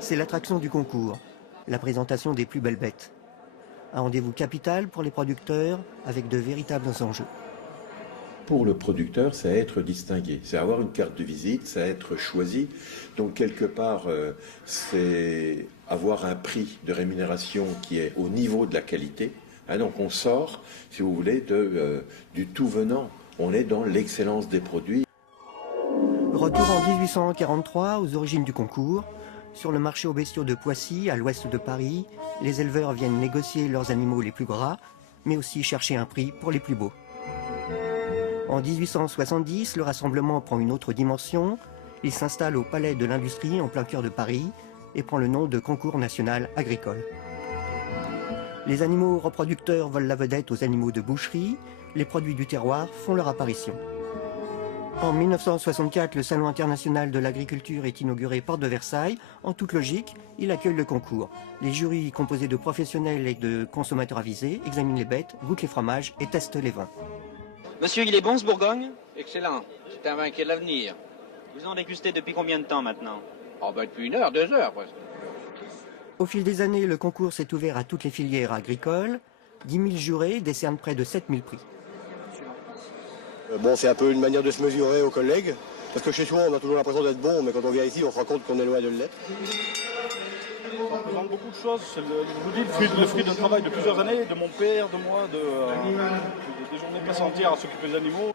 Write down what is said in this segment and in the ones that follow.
C'est l'attraction du concours, la présentation des plus belles bêtes. Un rendez-vous capital pour les producteurs avec de véritables enjeux. Pour le producteur, c'est être distingué, c'est avoir une carte de visite, c'est être choisi. Donc quelque part, c'est avoir un prix de rémunération qui est au niveau de la qualité. Donc on sort, si vous voulez, du tout venant. On est dans l'excellence des produits. Retour en 1843 aux origines du concours. Sur le marché aux bestiaux de Poissy, à l'ouest de Paris, les éleveurs viennent négocier leurs animaux les plus gras, mais aussi chercher un prix pour les plus beaux. En 1870, le rassemblement prend une autre dimension. Il s'installe au Palais de l'Industrie en plein cœur de Paris et prend le nom de Concours national agricole. Les animaux reproducteurs volent la vedette aux animaux de boucherie. Les produits du terroir font leur apparition. En 1964, le Salon international de l'agriculture est inauguré porte de Versailles. En toute logique, il accueille le concours. Les jurys, composés de professionnels et de consommateurs avisés, examinent les bêtes, goûtent les fromages et testent les vins. Monsieur, il est bon ce Bourgogne? Excellent, c'est un vin qui a de l'avenir. Vous en dégustez depuis combien de temps maintenant? Oh ben depuis 1 heure, 2 heures presque. Au fil des années, le concours s'est ouvert à toutes les filières agricoles. 10 000 jurés décernent près de 7 000 prix. Bon, c'est un peu une manière de se mesurer aux collègues, parce que chez soi, on a toujours l'impression d'être bon, mais quand on vient ici, on se rend compte qu'on est loin de l'être. Ça représente beaucoup de choses. C'est je vous dis, le fruit d'un travail de plusieurs années, de mon père, de moi, des journées passées entières à s'occuper des animaux.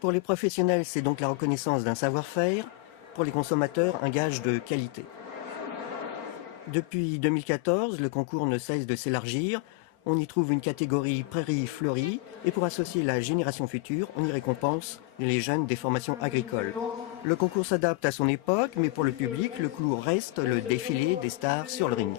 Pour les professionnels, c'est donc la reconnaissance d'un savoir-faire. Pour les consommateurs, un gage de qualité. Depuis 2014, le concours ne cesse de s'élargir. On y trouve une catégorie prairie fleurie et pour associer la génération future, on y récompense les jeunes des formations agricoles. Le concours s'adapte à son époque, mais pour le public, le clou reste le défilé des stars sur le ring.